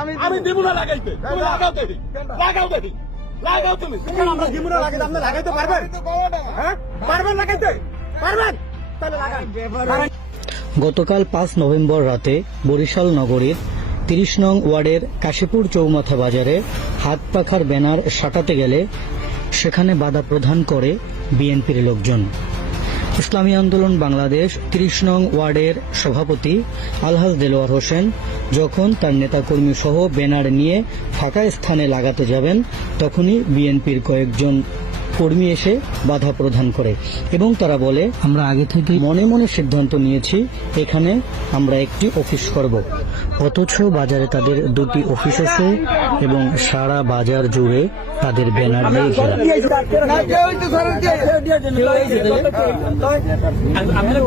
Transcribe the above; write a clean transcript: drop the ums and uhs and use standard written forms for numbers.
আমি দিব না লাগাইতে, তুমি লাগাও দেখি, লাগাও দেখি, লাগাও তুমি। আমরা দিব না লাগাইতে, আপনি লাগাইতে পারবেন? হ্যাঁ পারবেন লাগাইতে? পারবেন? তাহলে লাগান। গতকাল 5 নভেম্বর রাতে বরিশাল নগরীর 30 নং ওয়ার্ডের কাশীপুর চৌমাথা বাজারে হাত পাখার ব্যানার সাঁটাতে গেলে সেখানে বাধা প্রদান করে বিএনপির লোকজন। ইসলামী আন্দোলন বাংলাদেশ 30 নং ওয়ার্ডের সভাপতি আলহাজ দেলোয়ার হোসেন যখন তার নেতাকর্মী সহ ব্যানার নিয়ে ফাঁকা স্থানে লাগাতে যাবেন তখনই বিএনপির কয়েকজন কর্মী এসে বাধা প্রদান করে এবং তারা বলে, আমরা আগে থেকে মনে মনে সিদ্ধান্ত নিয়েছি এখানে আমরা একটি অফিস করব। অথচ বাজারে তাদের 2টি অফিস আছে এবং সারা বাজার জুড়ে তাদের ব্যানার দিয়ে ঘেরা। আমরা